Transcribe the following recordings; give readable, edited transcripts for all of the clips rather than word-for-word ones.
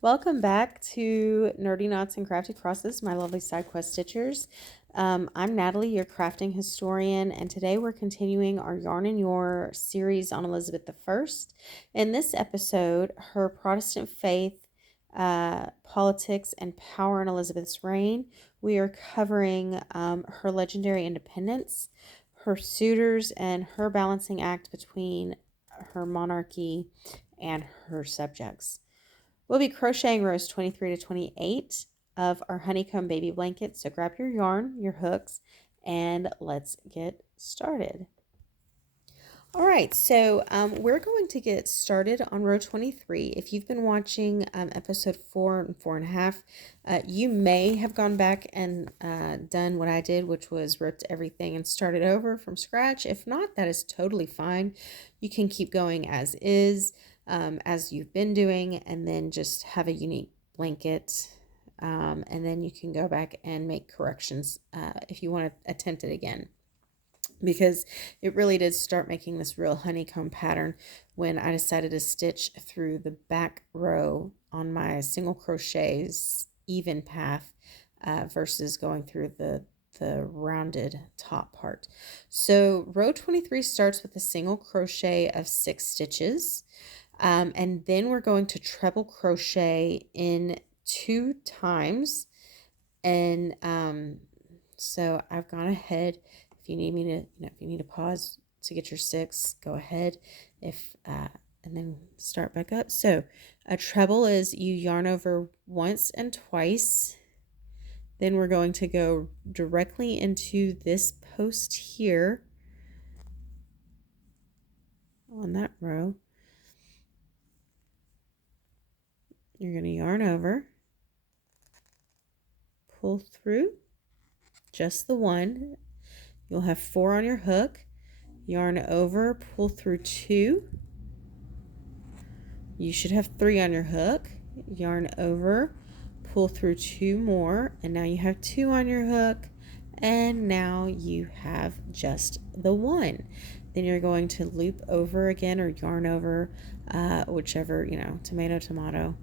Welcome back to Nerdy Knots and Crafty Crosses, my lovely side quest stitchers. I'm Natalie, your crafting historian, and today we're continuing our Yarn and Yore series on Elizabeth I. In this episode, her Protestant faith, politics, and power in Elizabeth's reign. We are covering her legendary independence, her suitors, and her balancing act between her monarchy and her subjects. We'll be crocheting rows 23 to 28 of our Honeycomb baby blanket. So grab your yarn, your hooks, and let's get started. All right, so we're going to get started on row 23. If you've been watching episode 4 and 4.5, you may have gone back and done what I did, which was ripped everything and started over from scratch. If not, that is totally fine. You can keep going as is. As you've been doing, and then just have a unique blanket, and then you can go back and make corrections if you want to attempt it again, because it really did start making this real honeycomb pattern when I decided to stitch through the back row on my single crochets even path versus going through the rounded top part. So row 23 starts with a single crochet of 6 stitches. And then we're going to treble crochet in 2 times. And so I've gone ahead. If you need me to, if you need to pause to get your 6, go ahead. And then start back up. So a treble is you yarn over once and twice. Then we're going to go directly into this post here on that row. You're going to yarn over, pull through just the one. You'll have 4 on your hook, yarn over, pull through 2. You should have 3 on your hook, yarn over, pull through 2 more, and now you have 2 on your hook, and now you have just the 1. Then you're going to loop over again or yarn over, whichever, tomato, tomato.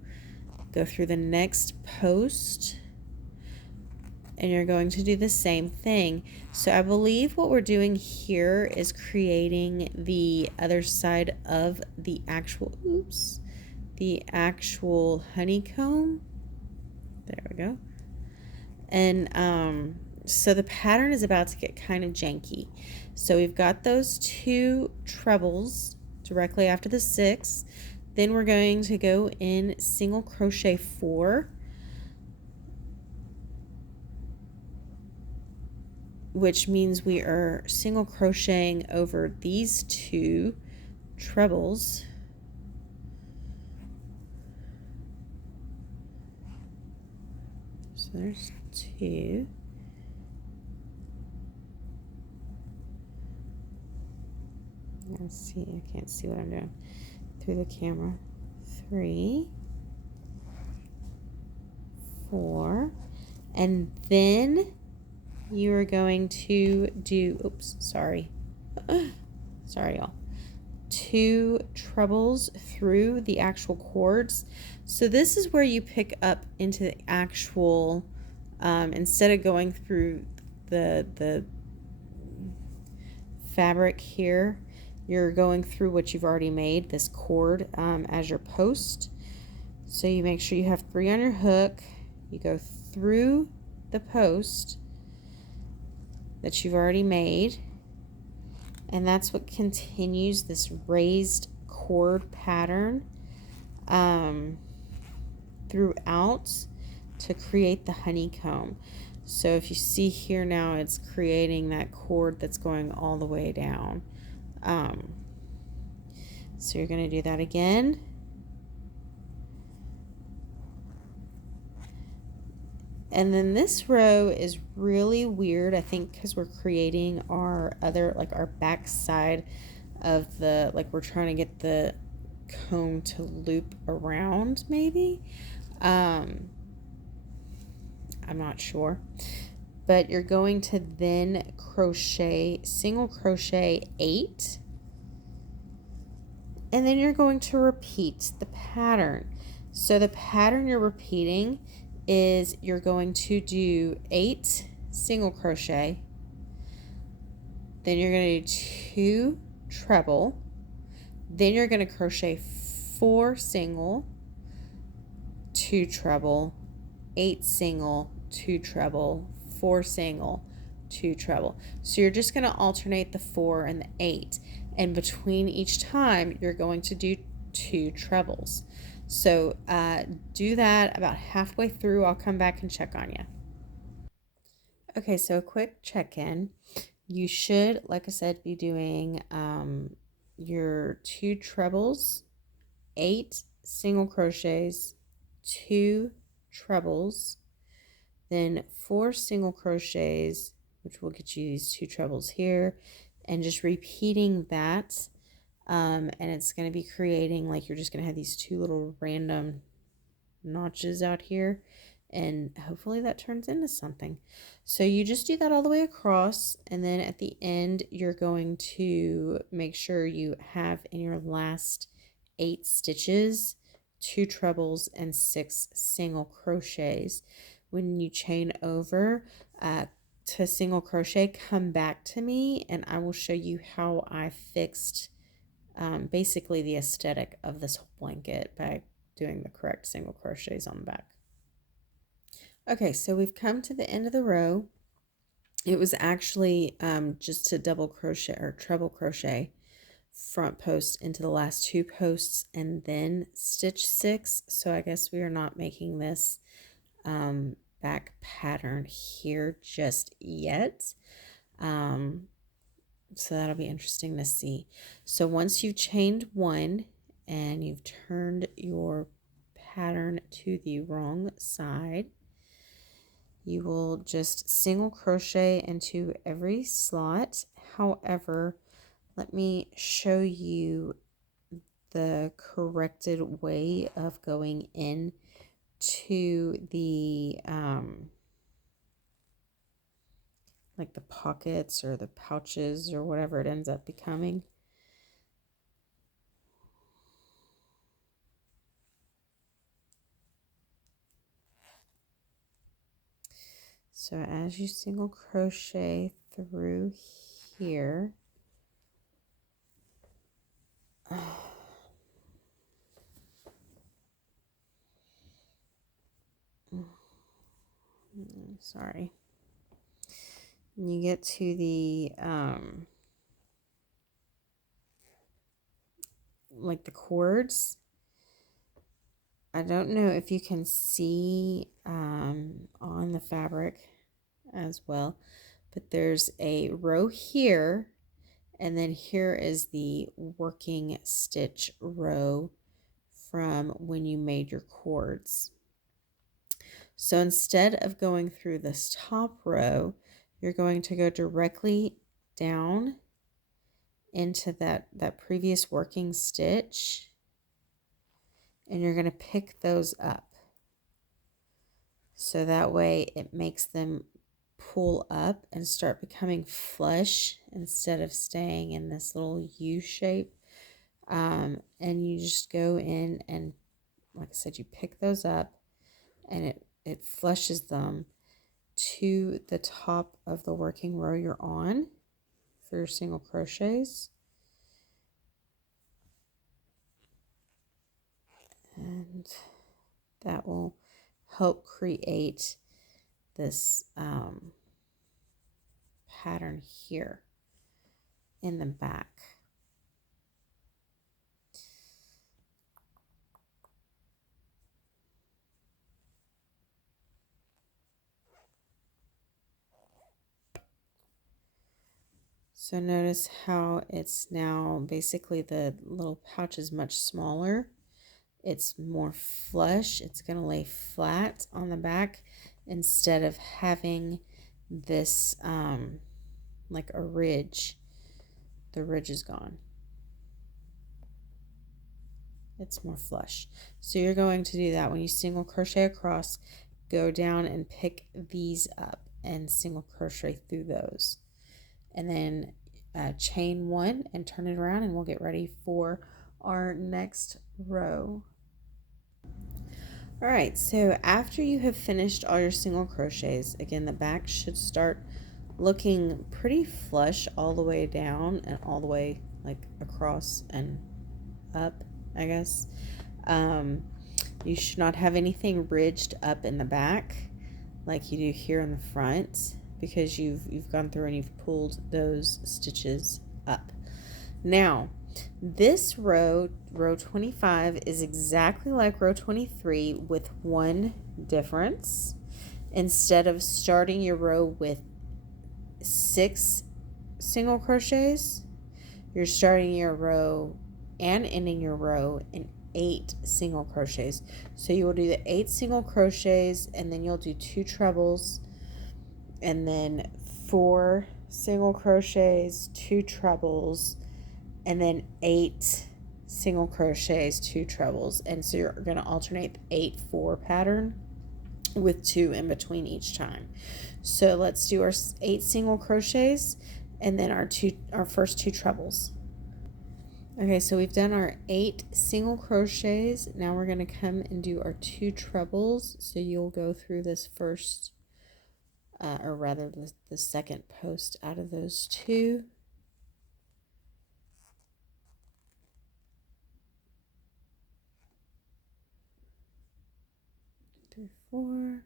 Go through the next post, and you're going to do the same thing. So I believe what we're doing here is creating the other side of the actual honeycomb. There we go. And so the pattern is about to get kind of janky. So we've got those 2 trebles directly after the 6. Then we're going to go in single crochet 4, which means we are single crocheting over these 2 trebles. So there's 2. Let's see, I can't see what I'm doing through the camera. 3, 4, and then you are going to do, sorry y'all, 2 trebles through the actual cords. So this is where you pick up into the actual, instead of going through the fabric here, you're going through what you've already made, this cord, as your post. So you make sure you have 3 on your hook. You go through the post that you've already made, and that's what continues this raised cord pattern throughout to create the honeycomb. So if you see here now, it's creating that cord that's going all the way down. So you're going to do that again. And then this row is really weird, I think, because we're creating our other, our back side of the, we're trying to get the comb to loop around, maybe. I'm not sure. But you're going to then crochet, single crochet 8. And then you're going to repeat the pattern. So the pattern you're repeating is you're going to do 8 single crochet, then you're going to do 2 treble, then you're going to crochet 4 single, 2 treble, 8 single, 2 treble, 4 single, 2 treble. So you're just going to alternate the 4 and the 8, and between each time you're going to do 2 trebles. So do that about halfway through. I'll come back and check on you. Okay, so a quick check-in. You should, like I said, be doing your 2 trebles, 8 single crochets, 2 trebles, then 4 single crochets, which will get you these 2 trebles here, and just repeating that. And it's going to be creating, like, you're just going to have these 2 little random notches out here, and hopefully that turns into something. So you just do that all the way across, and then at the end you're going to make sure you have in your last 8 stitches 2 trebles and 6 single crochets. When you chain over to single crochet, come back to me and I will show you how I fixed basically the aesthetic of this blanket by doing the correct single crochets on the back. Okay, so we've come to the end of the row. It was actually just to double crochet or treble crochet front post into the last 2 posts and then stitch 6. So I guess we are not making this back pattern here just yet. So that'll be interesting to see. So once you've chained 1 and you've turned your pattern to the wrong side, you will just single crochet into every slot. However, let me show you the corrected way of going in to the like the pockets or the pouches or whatever it ends up becoming. So as you single crochet through here, sorry, you get to the like the cords. I don't know if you can see on the fabric as well, but there's a row here, and then here is the working stitch row from when you made your cords. So instead of going through this top row, you're going to go directly down into that previous working stitch, and you're going to pick those up. So that way it makes them pull up and start becoming flush instead of staying in this little U shape. And you just go in and, like I said, you pick those up and it flushes them to the top of the working row you're on for your single crochets. And that will help create this pattern here in the back. So notice how it's now basically the little pouch is much smaller. It's more flush. It's going to lay flat on the back instead of having this like a ridge. The ridge is gone. It's more flush. So you're going to do that when you single crochet across, go down and pick these up and single crochet through those. And then chain 1 and turn it around, and we'll get ready for our next row. All right, so after you have finished all your single crochets, again, the back should start looking pretty flush all the way down and all the way like across and up, I guess. You should not have anything ridged up in the back like you do here in the front, because you've gone through and you've pulled those stitches up. Now, this row 25, is exactly like row 23 with one difference. Instead of starting your row with 6 single crochets, you're starting your row and ending your row in 8 single crochets. So you will do the 8 single crochets, and then you'll do 2 trebles, and then 4 single crochets, 2 trebles, and then 8 single crochets, 2 trebles. And so you're going to alternate the 8-4 pattern with 2 in between each time. So let's do our 8 single crochets and then our first 2 trebles. Okay, so we've done our 8 single crochets. Now we're going to come and do our 2 trebles. So you'll go through this first, or rather the second post out of those 2. 3, 4.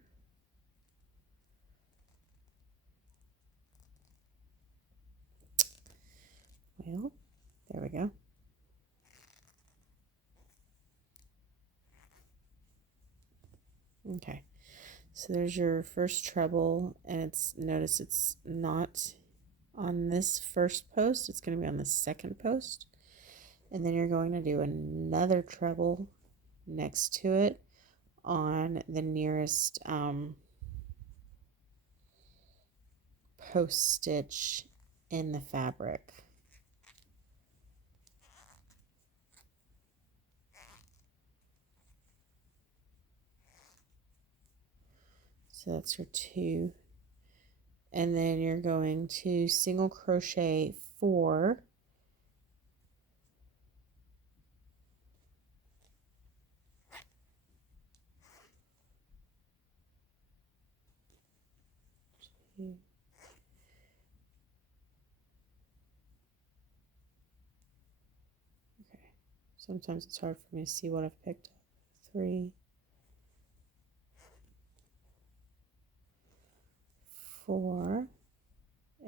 Well, there we go. Okay, so there's your first treble, and notice it's not on this first post, it's going to be on the second post. And then you're going to do another treble next to it on the nearest post stitch in the fabric. So that's your 2. And then you're going to single crochet 4. Okay. Sometimes it's hard for me to see what I've picked up. 3, 4,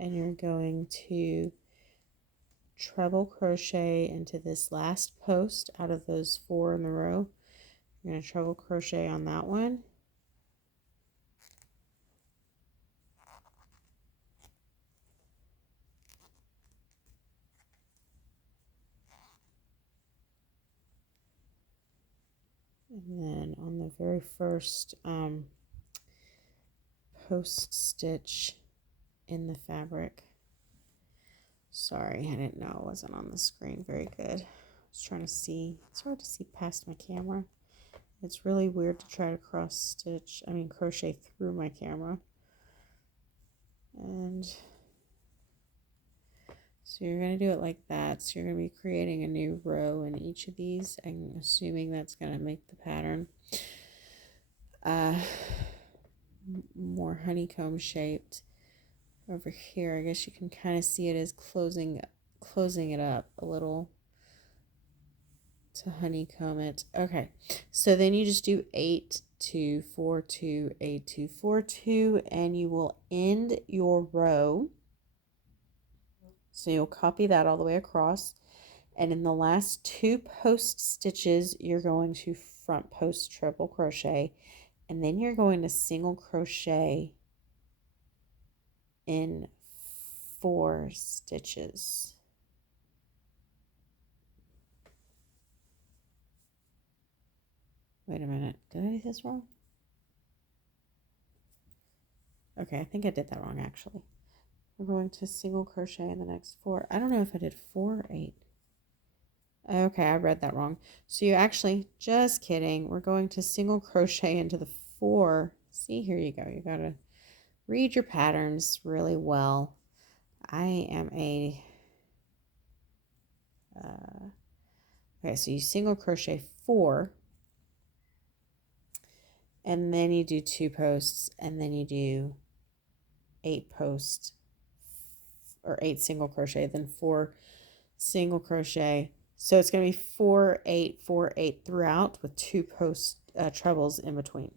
and you're going to treble crochet into this last post out of those 4 in the row. You're going to treble crochet on that one. And then on the very first post stitch in the fabric. Sorry, I didn't know it wasn't on the screen very good. I was trying to see. It's hard to see past my camera. It's really weird to try to crochet through my camera. And so you're going to do it like that. So you're going to be creating a new row in each of these. I'm assuming that's going to make the pattern more honeycomb shaped. Over here, I guess you can kind of see it as closing it up a little to honeycomb it. Okay, so then you just do 8, 2, 4, 2, 8, 2, 4, 2, and you will end your row. So you'll copy that all the way across, and in the last 2 post stitches you're going to front post triple crochet, and then you're going to single crochet in 4 stitches. Wait a minute, did I do this wrong? Okay, I think I did that wrong actually. We're going to single crochet in the next 4. I don't know if I did 4 or 8. Okay, I read that wrong. So you actually, just kidding, we're going to single crochet into the 4. See, here you go. You got to read your patterns really well. I am okay, so you single crochet 4, and then you do 2 posts, and then you do 8 posts or 8 single crochet, then 4 single crochet. So it's going to be 4 8 4 8 throughout with 2 post trebles in between.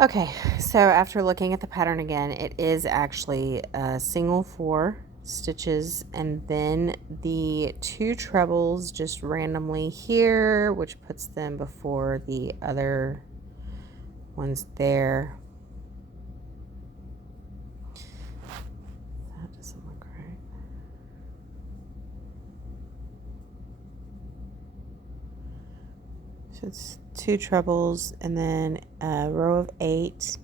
Okay, so after looking at the pattern again, it is actually a single 4 stitches and then the 2 trebles just randomly here, which puts them before the other ones there. That doesn't look right. So it's 2 trebles and then a row of 8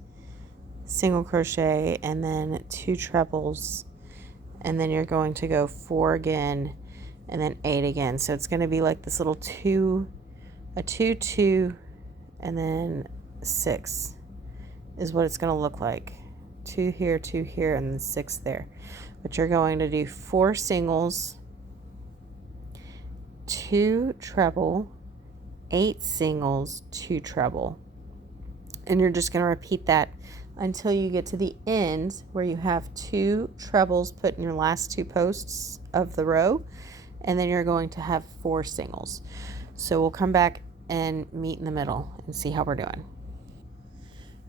single crochet and then 2 trebles, and then you're going to go 4 again and then 8 again. So it's going to be like this little 2, a 2 2 and then 6 is what it's going to look like. 2 here, 2 here, and then 6 there. But you're going to do 4 singles, 2 treble, 8 singles, 2 treble, and you're just going to repeat that until you get to the end where you have 2 trebles put in your last 2 posts of the row, and then you're going to have 4 singles. So we'll come back and meet in the middle and see how we're doing.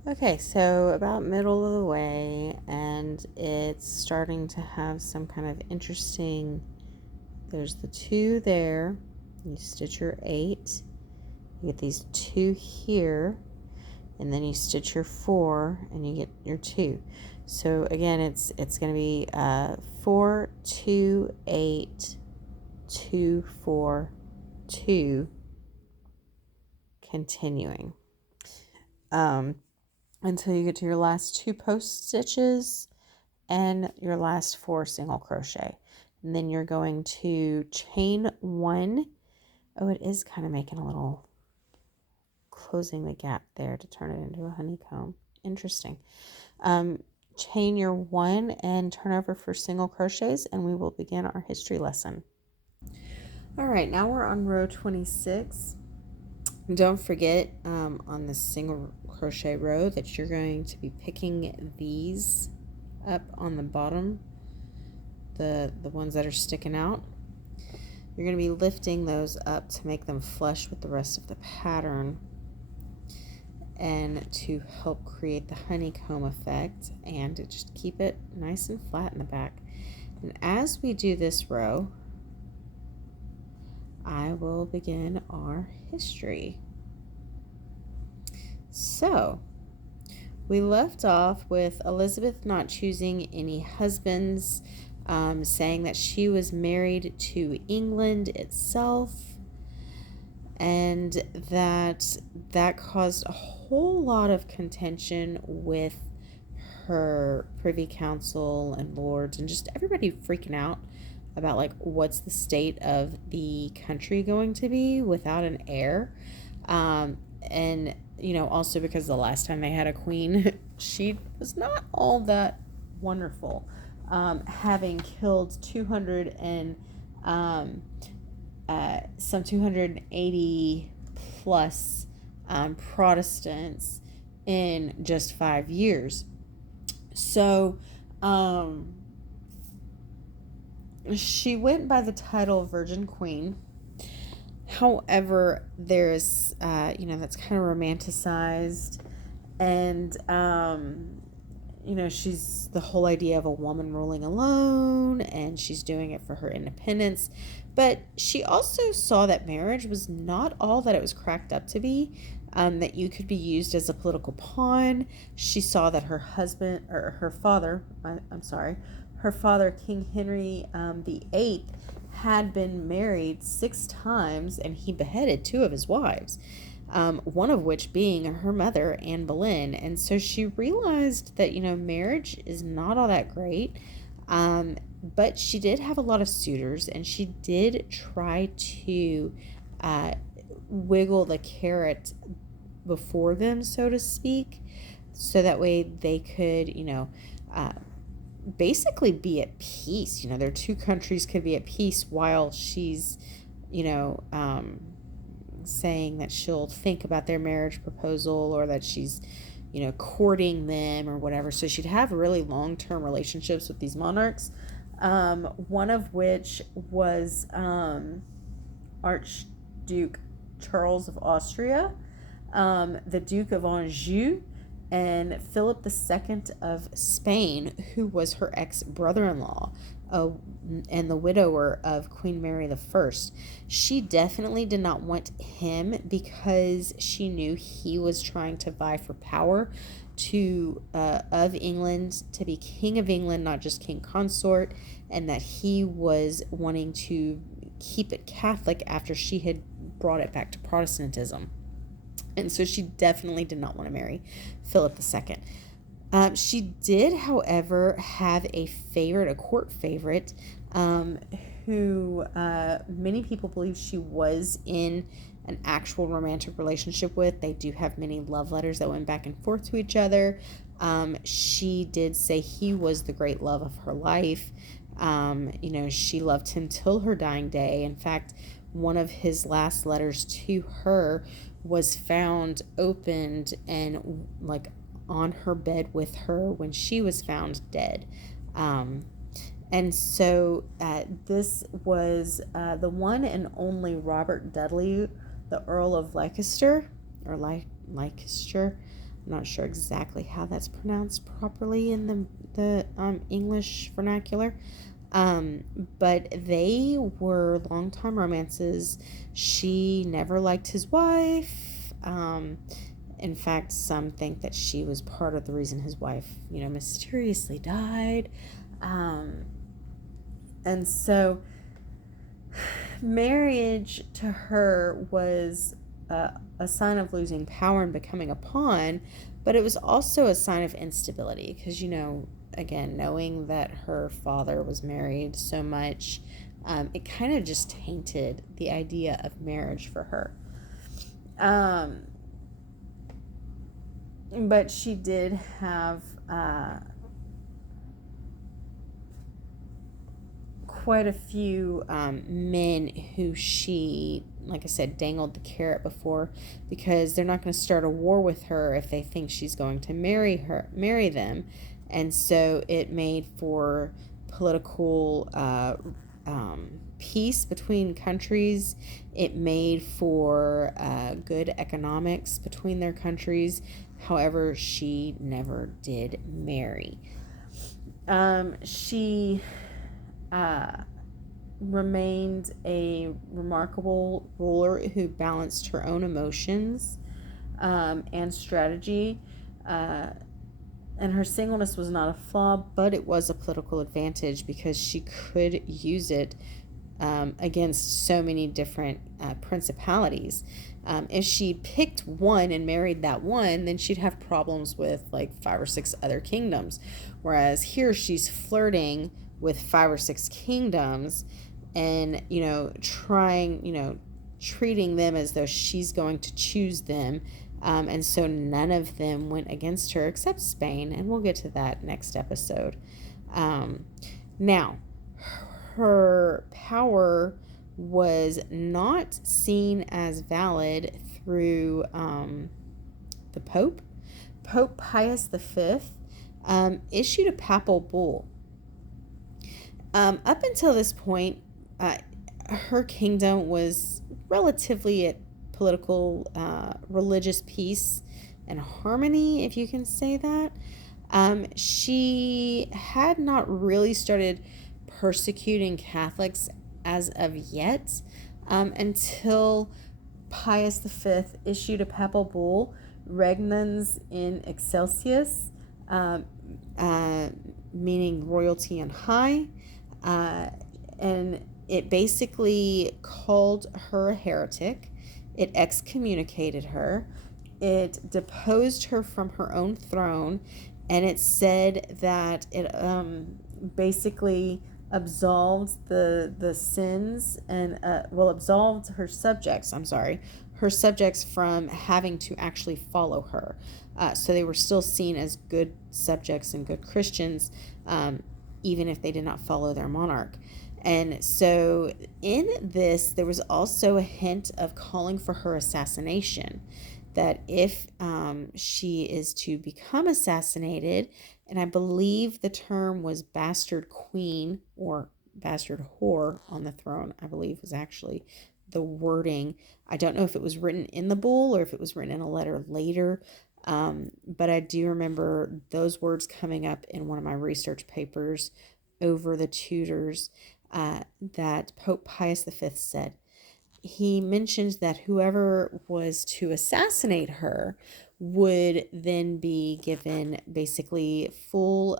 Okay, so about middle of the way, and it's starting to have some kind of interesting, there's the 2 there, you stitch your 8, you get these 2 here, and then you stitch your 4 and you get your 2. So again, it's going to be 4 2 8 2 4 2, continuing until you get to your last 2 post stitches and your last 4 single crochet, and then you're going to chain 1. Oh, it is kind of making a little, closing the gap there to turn it into a honeycomb. Interesting. Chain your 1 and turn over for single crochets, and we will begin our history lesson. All right, now we're on row 26. Don't forget on the single crochet row that you're going to be picking these up on the bottom, the ones that are sticking out. You're going to be lifting those up to make them flush with the rest of the pattern and to help create the honeycomb effect and to just keep it nice and flat in the back. And as we do this row, I will begin our history. So we left off with Elizabeth not choosing any husbands, saying that she was married to England itself, and that caused a whole lot of contention with her privy council and lords and just everybody freaking out about like what's the state of the country going to be without an heir, and also because the last time they had a queen she was not all that wonderful, having killed 280 plus Protestants in just 5 years. So she went by the title Virgin Queen. However, there's that's kind of romanticized, and she's the whole idea of a woman ruling alone, and she's doing it for her independence. But she also saw that marriage was not all that it was cracked up to be, that you could be used as a political pawn. She saw that her father, King Henry VIII, had been married 6 times, and he beheaded 2 of his wives, one of which being her mother, Anne Boleyn. And so she realized that, marriage is not all that great, but she did have a lot of suitors, and she did try to wiggle the carrot before them, so to speak, so that way they could, basically be at peace. Their 2 countries could be at peace while she's, saying that she'll think about their marriage proposal, or that she's, courting them or whatever. So she'd have really long-term relationships with these monarchs, one of which was Archduke Charles of Austria, the Duke of Anjou, and Philip II of Spain, who was her ex-brother-in-law, and the widower of Queen Mary I. She definitely did not want him because she knew he was trying to vie for power of England, to be King of England, not just King Consort, and that he was wanting to keep it Catholic after she had brought it back to Protestantism. And so she definitely did not want to marry Philip II. She did, however, have a court favorite, who many people believe she was in an actual romantic relationship with. They do have many love letters that went back and forth to each other. She did say he was the great love of her life. She loved him till her dying day. In fact, one of his last letters to her was found opened and on her bed with her when she was found dead. And so this was the one and only Robert Dudley, the Earl of Leicester, or Leicester. I'm not sure exactly how that's pronounced properly in the English vernacular. But they were longtime romances. She never liked his wife. In fact, some think that she was part of the reason his wife, mysteriously died. And so marriage to her was a sign of losing power and becoming a pawn, but it was also a sign of instability because, again, knowing that her father was married so much, it kind of just tainted the idea of marriage for her. But she did have quite a few men who she, like I said, dangled the carrot before, because they're not going to start a war with her if they think she's going to marry them. And so it made for political peace between countries. It made for good economics between their countries. However, she never did marry. She remained a remarkable ruler who balanced her own emotions and strategy. And her singleness was not a flaw, but it was a political advantage because she could use it against so many different principalities. If she picked one and married that one, then she'd have problems with 5 or 6 other kingdoms. Whereas here she's flirting with 5 or 6 kingdoms and, treating them as though she's going to choose them. And so none of them went against her except Spain, and we'll get to that next episode. Now, her power was not seen as valid through the Pope. Pope Pius V issued a papal bull. Up until this point, her kingdom was relatively at political, religious peace and harmony, if you can say that. She had not really started persecuting Catholics as of yet, until Pius V issued a papal bull, Regnans in Excelsis, meaning royalty on high, and it basically called her a heretic. It excommunicated her. It deposed her from her own throne, and it said that it basically absolved the sins and absolved her subjects. Her subjects from having to actually follow her. So they were still seen as good subjects and good Christians, even if they did not follow their monarch. And so in this, there was also a hint of calling for her assassination, that if she is to become assassinated, and I believe the term was bastard queen or bastard whore on the throne, I believe was actually the wording. I don't know if it was written in the bull or if it was written in a letter later, but I do remember those words coming up in one of my research papers over the Tudors, that Pope Pius V said. He mentioned that whoever was to assassinate her would then be given basically full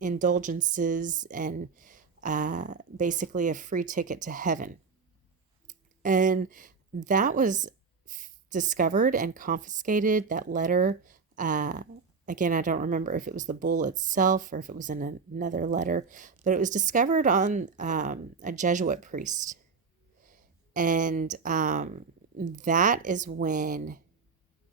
indulgences and basically a free ticket to heaven. And that was discovered and confiscated, that letter. Again, I don't remember if it was the bull itself or if it was in another letter, but it was discovered on a Jesuit priest. And that is when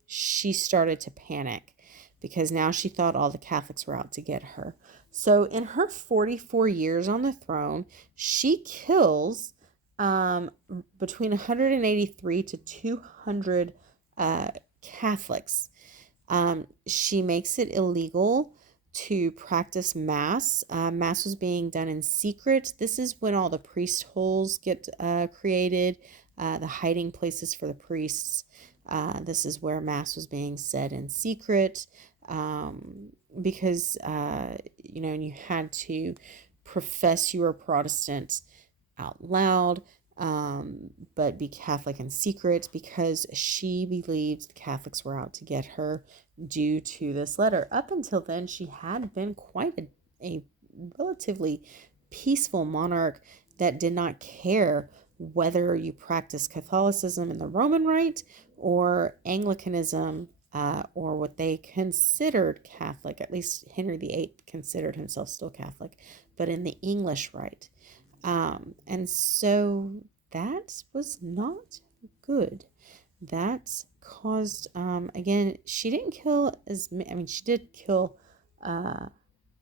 she started to panic, because now she thought all the Catholics were out to get her. So in her 44 years on the throne, she kills between 183 to 200 Catholics. She makes it illegal to practice Mass. Mass was being done in secret. This is when all the priest holes get created, the hiding places for the priests. This is where Mass was being said in secret, because, and you had to profess you were Protestant out loud, but be Catholic in secret, because she believed the Catholics were out to get her due to this letter. Up until then, she had been quite a relatively peaceful monarch that did not care whether you practiced Catholicism in the Roman Rite or Anglicanism, or what they considered Catholic. At least Henry VIII considered himself still Catholic, but in the English Rite. And so that was not good. That caused, again, she didn't kill she did kill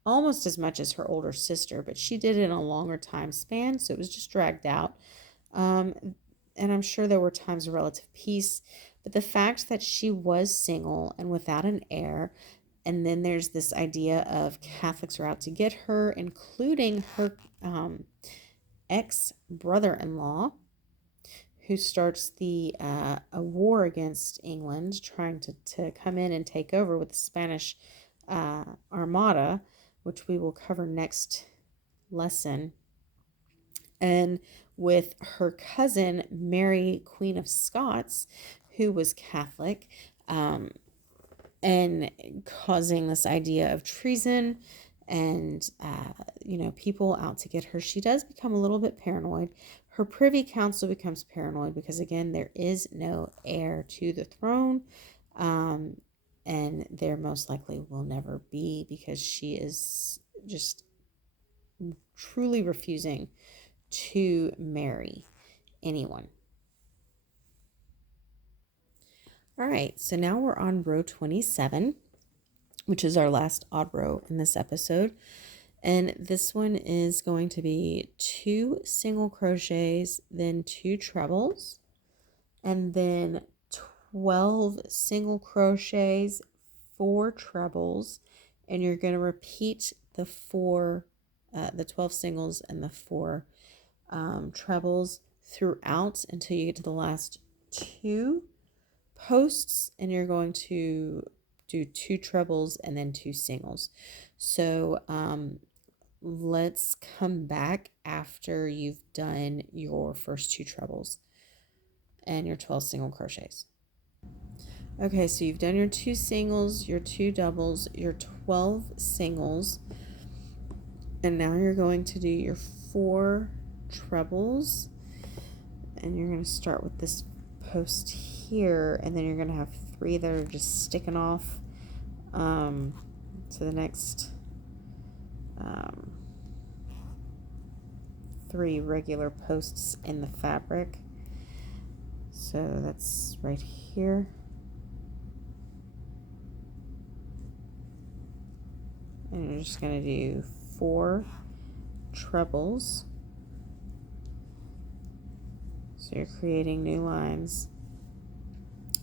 almost as much as her older sister, but she did it in a longer time span, so it was just dragged out. And I'm sure there were times of relative peace, but the fact that she was single and without an heir, and then there's this idea of Catholics are out to get her, including her ex-brother-in-law, who starts a war against England, trying to come in and take over with the Spanish Armada, which we will cover next lesson. And with her cousin, Mary, Queen of Scots, who was Catholic, and causing this idea of treason and, people out to get her. She does become a little bit paranoid. Her privy council becomes paranoid because, again, there is no heir to the throne, and there most likely will never be, because she is just truly refusing to marry anyone. All right, so now we're on row 27, which is our last odd row in this episode. And this one is going to be 2 single crochets, then 2 trebles, and then 12 single crochets, 4 trebles, and you're going to repeat the 12 singles and the 4 trebles throughout until you get to the last 2 posts, and you're going to do 2 trebles and then 2 singles. So let's come back after you've done your first 2 trebles and your 12 single crochets. Okay, so you've done your 2 singles, your 2 doubles, your 12 singles, and now you're going to do your 4 trebles, and you're going to start with this post here, and then you're going to have 3 that are just sticking off to the next 3 regular posts in the fabric. So that's right here. And you're just going to do 4 trebles. So you're creating new lines.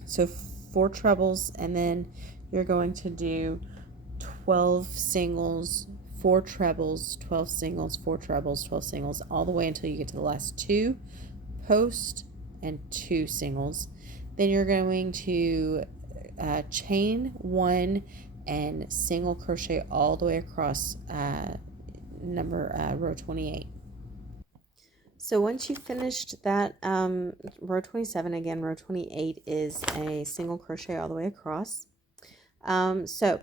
So 4 trebles, and then you're going to do 12 singles, 4 trebles, 12 singles, 4 trebles, 12 singles, all the way until you get to the last 2 post and 2 singles. Then you're going to chain 1 and single crochet all the way across row 28. So once you've finished that row 27, again, row 28 is a single crochet all the way across. So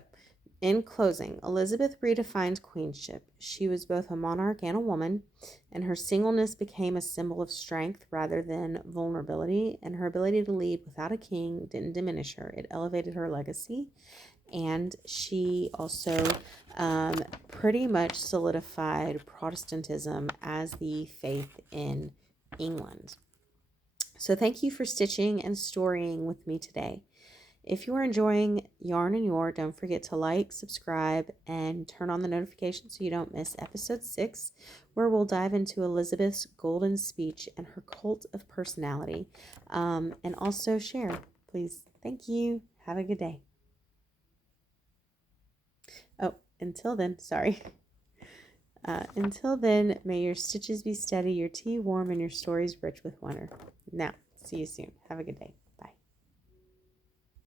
in closing, Elizabeth redefined queenship. She was both a monarch and a woman, and her singleness became a symbol of strength rather than vulnerability, and her ability to lead without a king didn't diminish her. It elevated her legacy, and she also pretty much solidified Protestantism as the faith in England. So thank you for stitching and storying with me today. If you are enjoying Yarn and Yore, don't forget to like, subscribe, and turn on the notifications so you don't miss episode 6, where we'll dive into Elizabeth's golden speech and her cult of personality. And also share, please. Thank you. Have a good day. Oh, until then, sorry. Until then, may your stitches be steady, your tea warm, and your stories rich with wonder. Now, see you soon. Have a good day.